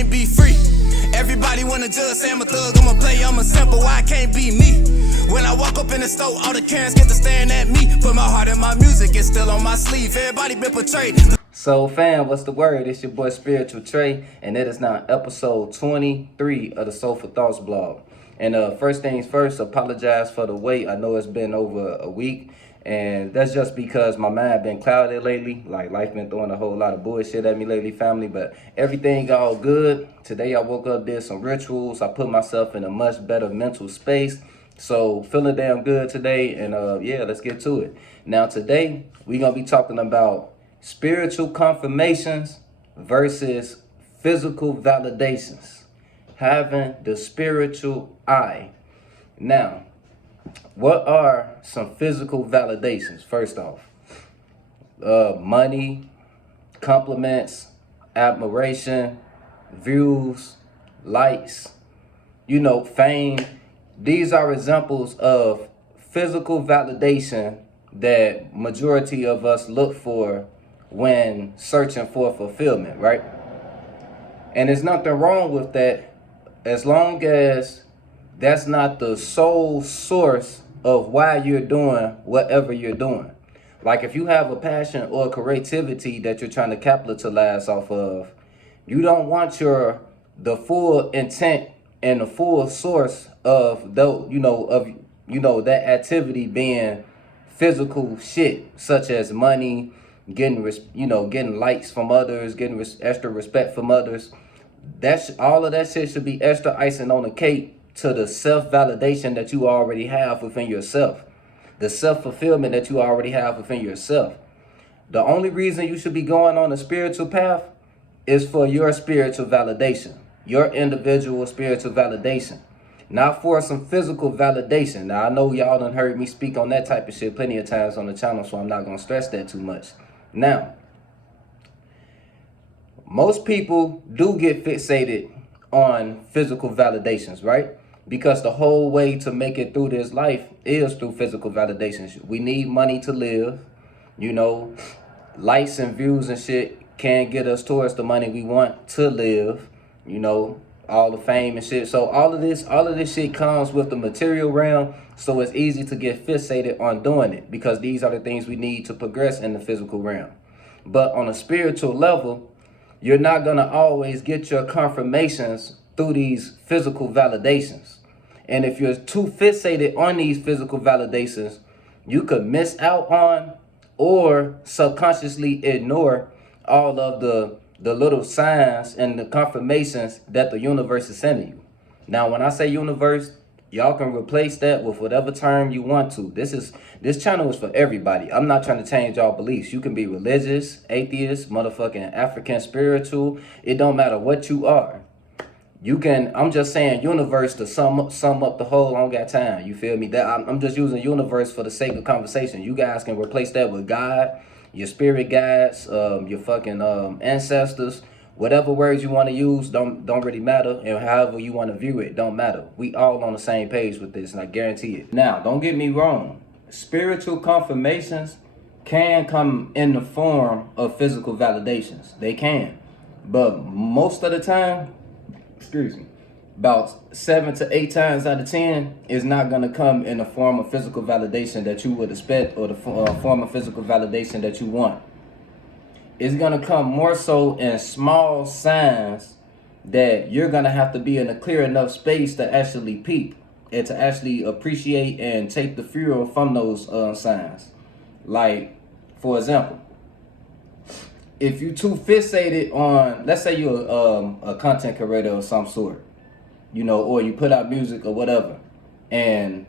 can't be free. Everybody wanna judge, say I'm a thug, I'm a player, I'm a simple, why I can't be me? When I walk up in the store, all the Karens get to staring at me. Put my heart in my music, it's still on my sleeve. Everybody been portrayed. So fam, what's the word? It's your boy Spiritual Trey, and it is now episode 23 of the Soulful Thoughts blog. And first things first, apologize for the wait. I know it's been over a week, and that's just because my mind been clouded lately. Like life been throwing a whole lot of bullshit at me lately, family, but everything all good. Today I woke up, did some rituals. I put myself in a much better mental space. So feeling damn good today, and yeah, let's get to it. Now today, we're gonna be talking about spiritual confirmations versus physical validations. Having the spiritual eye. Now, what are some physical validations? First off, money, compliments, admiration, views, likes, fame. These are examples of physical validation that majority of us look for when searching for fulfillment, right? And there's nothing wrong with that as long as that's not the sole source of why you're doing whatever you're doing. Like if you have a passion or creativity that you're trying to capitalize off of, you don't want the full intent and the full source of that activity being physical shit, such as money, getting likes from others, getting extra respect from others. All of that shit should be extra icing on the cake to the self-validation that you already have within yourself, the self-fulfillment that you already have within yourself. The only reason you should be going on a spiritual path is for your spiritual validation, your individual spiritual validation, not for some physical validation. Now, I know y'all done heard me speak on that type of shit plenty of times on the channel, so I'm not going to stress that too much. Now, most people do get fixated on physical validations, right? Because the whole way to make it through this life is through physical validations. We need money to live, likes and views and shit can get us towards the money we want to live, all the fame and shit. So all of this shit comes with the material realm. So it's easy to get fixated on doing it because these are the things we need to progress in the physical realm. But on a spiritual level, you're not going to always get your confirmations through these physical validations. And if you're too fixated on these physical validations, you could miss out on or subconsciously ignore all of the little signs and the confirmations that the universe is sending you. Now, when I say universe, y'all can replace that with whatever term you want to. This channel is for everybody. I'm not trying to change y'all beliefs. You can be religious, atheist, motherfucking African spiritual. It don't matter what you are. I'm just saying universe to sum up the whole. I don't got time. You feel me? I'm just using universe for the sake of conversation. You guys can replace that with God, your spirit guides, your fucking ancestors. Whatever words you want to use don't really matter, and however you want to view it don't matter. We all on the same page with this, and I guarantee it. Now, don't get me wrong. Spiritual confirmations can come in the form of physical validations. They can. But most of the time, about 7 to 8 times out of 10 is not going to come in the form of physical validation that you would expect or the form of physical validation that you want. It's going to come more so in small signs that you're going to have to be in a clear enough space to actually peep and to actually appreciate and take the fuel from those signs. Like, for example, if you're too fixated on, let's say you're a content creator of some sort, or you put out music or whatever, and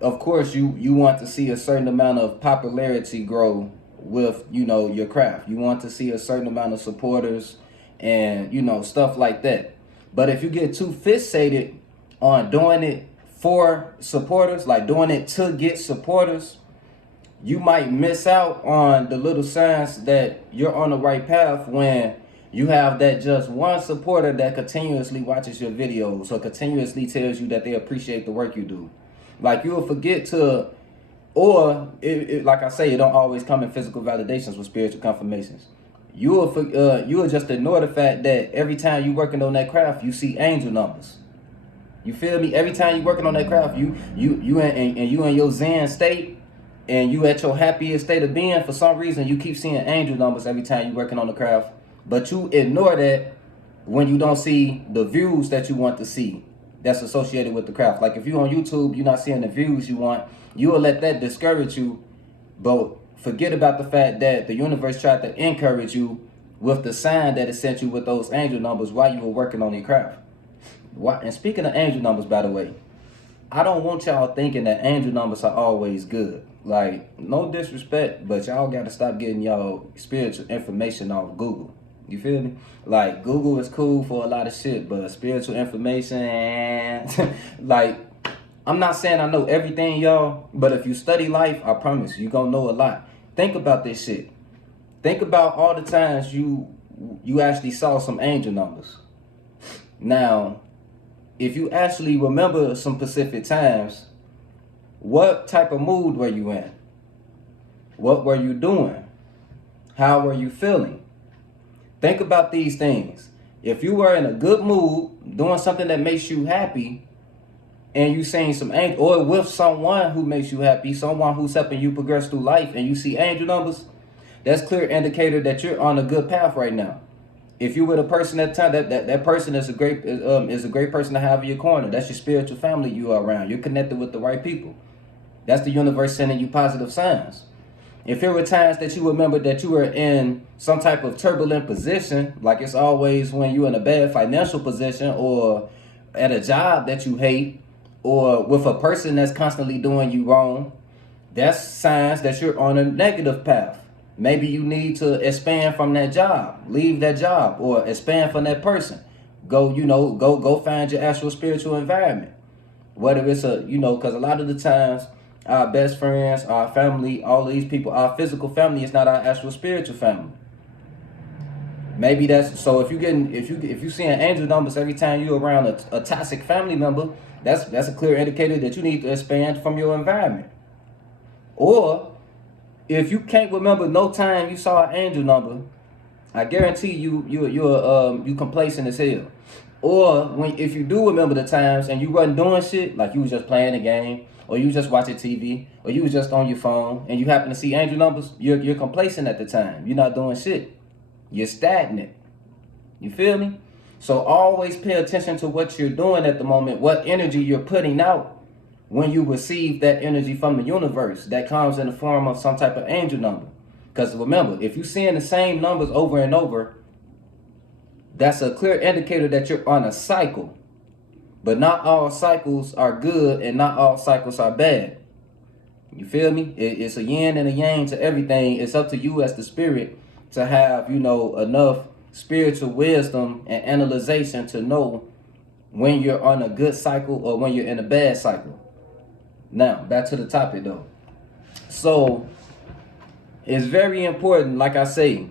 of course you want to see a certain amount of popularity grow with your craft. You want to see a certain amount of supporters and stuff like that. But if you get too fixated on doing it for supporters, like doing it to get supporters, you might miss out on the little signs that you're on the right path when you have that just one supporter that continuously watches your videos or continuously tells you that they appreciate the work you do. Like, you'll forget to, or like I say, it don't always come in physical validations with spiritual confirmations. you will just ignore the fact that every time you working on that craft, you see angel numbers. You feel me? Every time you working on that craft, you in your Zen state, and you at your happiest state of being. For some reason, you keep seeing angel numbers every time you working on the craft, but you ignore that when you don't see the views that you want to see that's associated with the craft. Like if you on YouTube, you're not seeing the views you want, you will let that discourage you, but forget about the fact that the universe tried to encourage you with the sign that it sent you with those angel numbers while you were working on your craft. And speaking of angel numbers, by the way, I don't want y'all thinking that angel numbers are always good. Like, no disrespect, but y'all got to stop getting y'all spiritual information off Google. You feel me? Like, Google is cool for a lot of shit, but spiritual information, like, I'm not saying I know everything, y'all, but if you study life, I promise you gonna know a lot. Think about this shit. Think about all the times you actually saw some angel numbers. Now, if you actually remember some specific times, what type of mood were you in? What were you doing? How were you feeling? Think about these things. If you were in a good mood, doing something that makes you happy, and you seeing some angel, or with someone who makes you happy, someone who's helping you progress through life, and you see angel numbers, that's clear indicator that you're on a good path right now. If you with a person at the time, that person is a great person to have in your corner. That's your spiritual family you are around. You're connected with the right people. That's the universe sending you positive signs. If there were times that you remember that you were in some type of turbulent position, like it's always when you're in a bad financial position, or at a job that you hate, or with a person that's constantly doing you wrong, that's signs that you're on a negative path. Maybe you need to expand from that job, leave that job, or expand from that person. Go find your actual spiritual environment. Whether it's because a lot of the times our best friends, our family, all of these people, our physical family is not our actual spiritual family. Maybe that's so. If you seeing angel numbers every time you're around a toxic family member, that's a clear indicator that you need to expand from your environment. Or if you can't remember no time you saw an angel number, I guarantee you're complacent as hell. Or if you do remember the times and you wasn't doing shit, like you was just playing a game, or you was just watching TV, or you was just on your phone, and you happen to see angel numbers, you're complacent at the time. You're not doing shit. You're stagnant. You feel me? So always pay attention to what you're doing at the moment, what energy you're putting out when you receive that energy from the universe that comes in the form of some type of angel number. Because remember, if you're seeing the same numbers over and over, that's a clear indicator that you're on a cycle. But not all cycles are good and not all cycles are bad. You feel me? It's a yin and a yang to everything. It's up to you as the spirit to have, enough spiritual wisdom and analyzation to know when you're on a good cycle or when you're in a bad cycle. Now, back to the topic though. So, it's very important, like I say,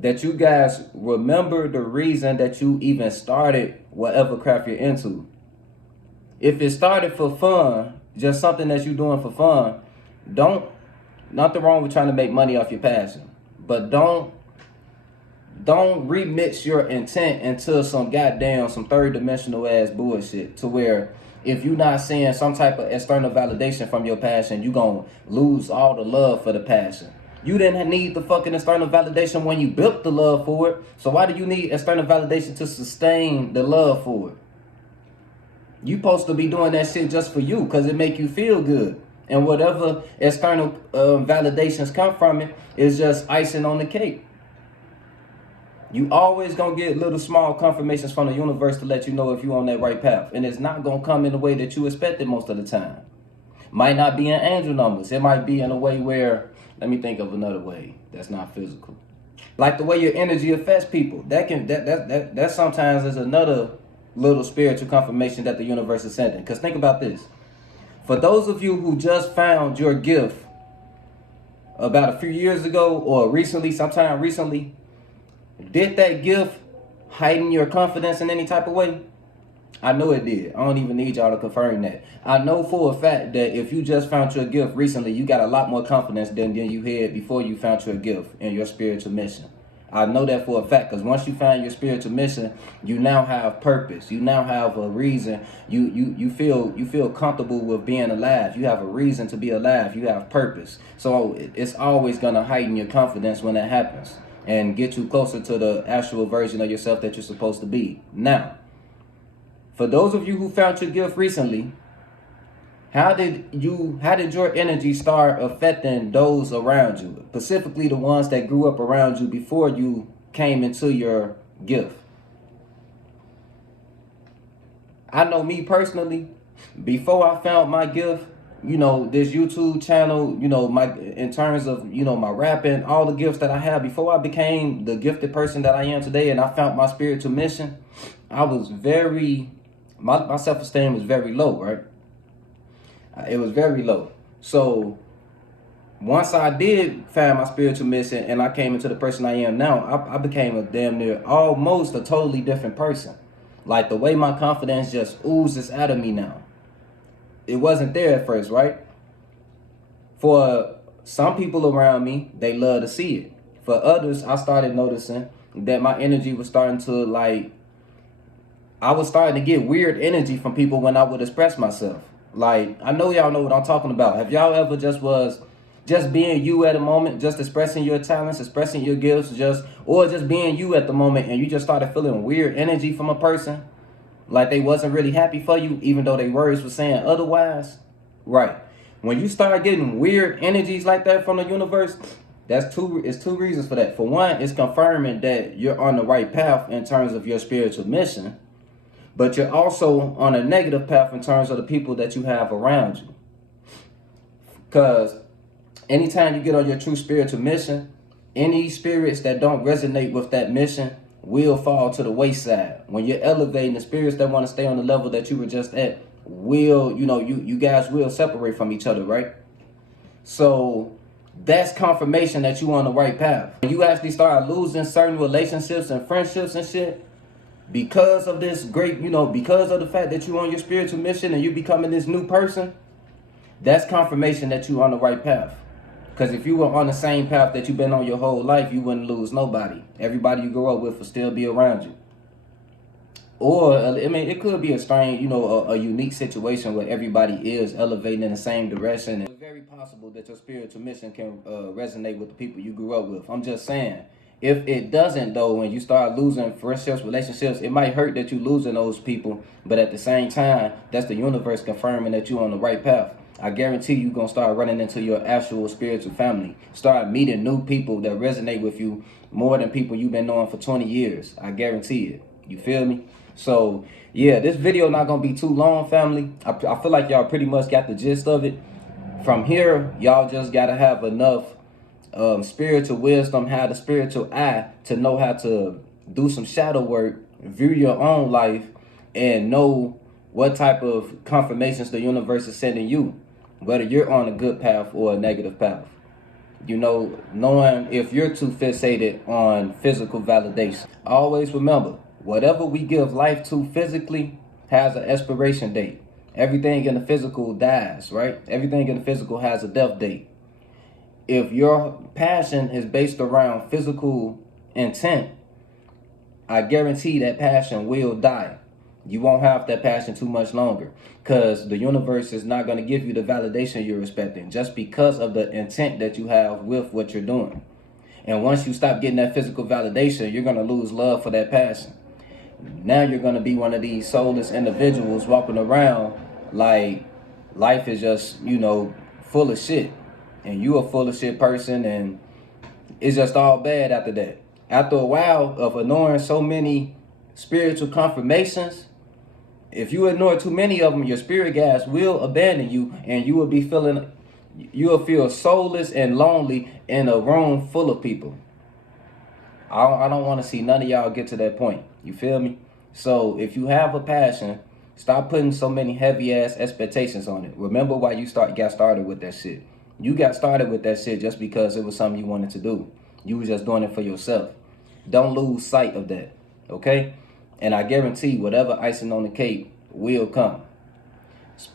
that you guys remember the reason that you even started whatever craft you're into. If it started for fun, just something that you're doing for fun, nothing wrong with trying to make money off your passion, but don't remix your intent into some third dimensional ass bullshit to where if you're not seeing some type of external validation from your passion, you're going to lose all the love for the passion. You didn't need the fucking external validation when you built the love for it. So why do you need external validation to sustain the love for it? You supposed to be doing that shit just for you because it make you feel good. And whatever external validations come from it is just icing on the cake. You always gonna get little small confirmations from the universe to let you know if you're on that right path. And it's not gonna come in the way that you expected most of the time. Might not be in angel numbers. It might be in a way where, let me think of another way that's not physical. Like the way your energy affects people. That sometimes is another little spiritual confirmation that the universe is sending. Because think about this. For those of you who just found your gift about a few years ago or sometime recently, did that gift heighten your confidence in any type of way? I know it did. I don't even need y'all to confirm that. I know for a fact that if you just found your gift recently, you got a lot more confidence than you had before you found your gift and your spiritual mission. I know that for a fact, because once you find your spiritual mission, you now have purpose. You now have a reason. You feel comfortable with being alive. You have a reason to be alive. You have purpose. So it's always gonna heighten your confidence when that happens and get you closer to the actual version of yourself that you're supposed to be. Now, for those of you who found your gift recently, how did your energy start affecting those around you, specifically the ones that grew up around you before you came into your gift? I know me personally, before I found my gift, this YouTube channel, in terms of, my rapping, all the gifts that I have, before I became the gifted person that I am today and I found my spiritual mission, I was my self-esteem was very low, right? It was very low. So once I did find my spiritual mission and I came into the person I am now, I became a damn near almost a totally different person. Like the way my confidence just oozes out of me now. It wasn't there at first, right? For some people around me, they love to see it. For others, I started noticing that my energy was starting to I was starting to get weird energy from people when I would express myself. Like, I know y'all know what I'm talking about. Have y'all ever just being you at a moment, just expressing your talents, expressing your gifts, or just being you at the moment, and you just started feeling weird energy from a person? Like they wasn't really happy for you, even though their words were saying otherwise? Right. When you start getting weird energies like that from the universe, it's two reasons for that. For one, it's confirming that you're on the right path in terms of your spiritual mission. But you're also on a negative path in terms of the people that you have around you. Because anytime you get on your true spiritual mission, any spirits that don't resonate with that mission will fall to the wayside. When you're elevating, the spirits that want to stay on the level that you were just at will, you guys will separate from each other, right? So that's confirmation that you're on the right path. When you actually start losing certain relationships and friendships and shit, because of this great, because of the fact that you're on your spiritual mission and you becoming this new person, that's confirmation that you're on the right path. Because if you were on the same path that you've been on your whole life, you wouldn't lose nobody. Everybody you grow up with will still be around you. Or, it could be a strange, a unique situation where everybody is elevating in the same direction. It's very possible that your spiritual mission can resonate with the people you grew up with. I'm just saying. If it doesn't, though, when you start losing friendships, relationships, it might hurt that you're losing those people. But at the same time, that's the universe confirming that you're on the right path. I guarantee you're going to start running into your actual spiritual family. Start meeting new people that resonate with you more than people you've been knowing for 20 years. I guarantee it. You feel me? So, yeah, this video not going to be too long, family. I feel like y'all pretty much got the gist of it. From here, y'all just got to have enough spiritual wisdom, have the spiritual eye to know how to do some shadow work, view your own life, and know what type of confirmations the universe is sending you, whether you're on a good path or a negative path. Knowing if you're too fixated on physical validation. Always remember, whatever we give life to physically has an expiration date. Everything in the physical dies, right? Everything in the physical has a death date. If your passion is based around physical intent, I guarantee that passion will die. You won't have that passion too much longer because the universe is not going to give you the validation you're expecting just because of the intent that you have with what you're doing. And once you stop getting that physical validation, you're going to lose love for that passion. Now you're going to be one of these soulless individuals walking around like life is just, full of shit. And you a full of shit person, and it's just all bad after that. After a while of ignoring so many spiritual confirmations, if you ignore too many of them, your spirit guides will abandon you, and you will feel soulless and lonely in a room full of people. I don't want to see none of y'all get to that point. You feel me? So if you have a passion, stop putting so many heavy ass expectations on it. Remember why you got started with that shit. You got started with that shit just because it was something you wanted to do. You was just doing it for yourself. Don't lose sight of that, okay? And I guarantee whatever icing on the cake will come.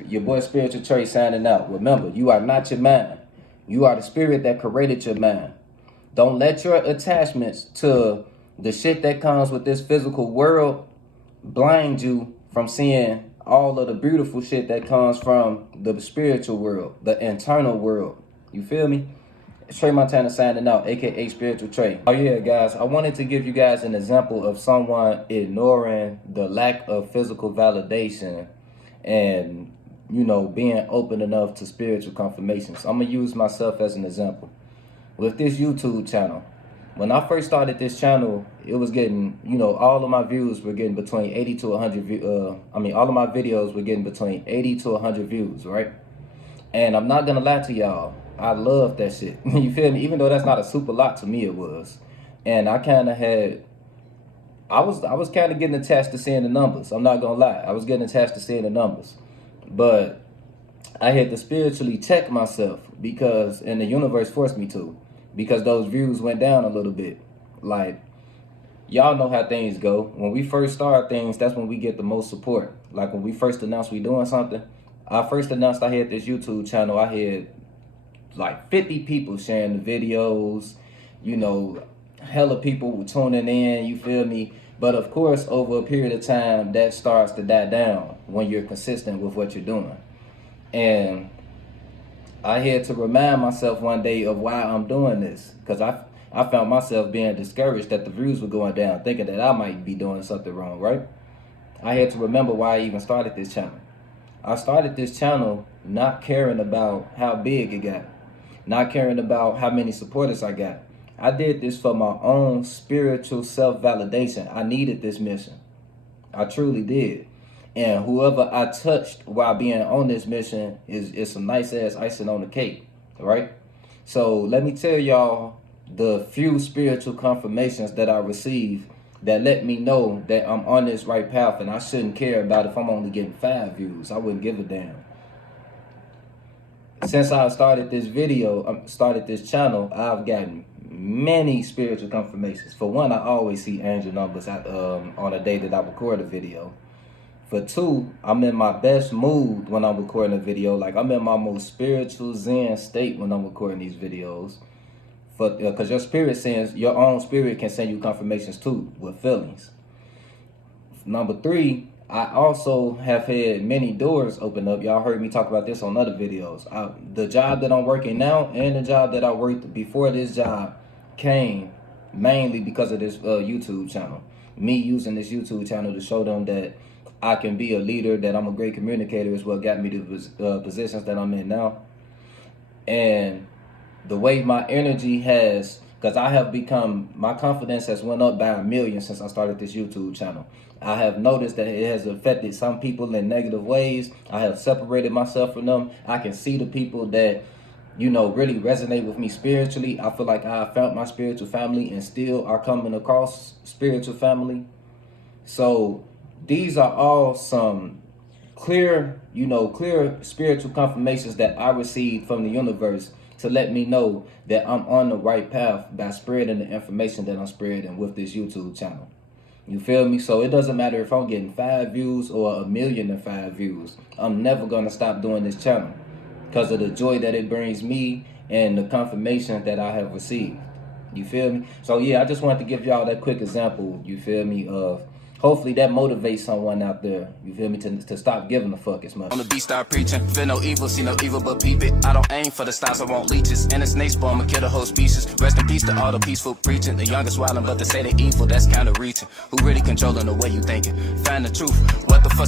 Your boy Spiritual Trey signing out. Remember, you are not your mind. You are the spirit that created your mind. Don't let your attachments to the shit that comes with this physical world blind you from seeing all of the beautiful shit that comes from the spiritual world, the internal world. You feel me? It's Trey Montana signing out, aka Spiritual Trey. Oh yeah, guys, I wanted to give you guys an example of someone ignoring the lack of physical validation and, you know, being open enough to spiritual confirmations. I'm gonna use myself as an example. With this YouTube channel, when I first started this channel, it was getting, you know, all of my views were getting between 80 to 100 all of my videos were getting between 80 to 100 views, right? And I'm not gonna lie to y'all, I love that shit. You feel me? Even though that's not a super lot, to me it was. And I was kind of getting attached to seeing the numbers. I'm not gonna lie, I was getting attached to seeing the numbers. But I had to spiritually check myself and the universe forced me to, because those views went down a little bit. Like, y'all know how things go. When we first start things, that's when we get the most support. Like when we first announced we doing something, I first announced I had this YouTube channel, I had like 50 people sharing the videos, you know, hella people were tuning in, you feel me? But of course, over a period of time, that starts to die down when you're consistent with what you're doing. And I had to remind myself one day of why I'm doing this, because I found myself being discouraged that the views were going down, thinking that I might be doing something wrong, right? I had to remember why I even started this channel. I started this channel not caring about how big it got, not caring about how many supporters I got. I did this for my own spiritual self-validation. I needed this mission. I truly did. And whoever I touched while being on this mission is some nice ass icing on the cake, right? So let me tell y'all the few spiritual confirmations that I received that let me know that I'm on this right path, and I shouldn't care about if I'm only getting 5 views. I wouldn't give a damn. Since I started this channel, I've gotten many spiritual confirmations. For one, I always see angel numbers on a day that I record a video. For two, I'm in my best mood when I'm recording a video. Like, I'm in my most spiritual zen state when I'm recording these videos. Because your own spirit can send you confirmations too, with feelings. Number 3, I also have had many doors open up. Y'all heard me talk about this on other videos. The job that I'm working now and the job that I worked before this job came mainly because of this YouTube channel. Me using this YouTube channel to show them that I can be a leader, that I'm a great communicator is what got me to the positions that I'm in now. And the way my energy has, because my confidence has went up by 1 million since I started this YouTube channel. I have noticed that it has affected some people in negative ways. I have separated myself from them. I can see the people that, you know, really resonate with me spiritually. I feel like I found my spiritual family and still are coming across spiritual family. So these are all some clear spiritual confirmations that I received from the universe to let me know that I'm on the right path by spreading the information that I'm spreading with this YouTube channel. You feel me? So it doesn't matter if I'm getting 5 views or 1,000,005 views. I'm never going to stop doing this channel because of the joy that it brings me and the confirmation that I have received. You feel me? So yeah, I just wanted to give y'all that quick example, you feel me, of hopefully that motivates someone out there, you feel me, to stop giving a fuck as much. On the beat, start preaching. Feel no evil, see no evil, but peep it. I don't aim for the stars, I want leeches. And the snake spawn, I'ma kill the whole species. Rest in peace to all the peaceful preaching. The youngest wildin', but they say they evil, that's kinda reaching. Who really controlling the way you thinking? Find the truth. What the fuck?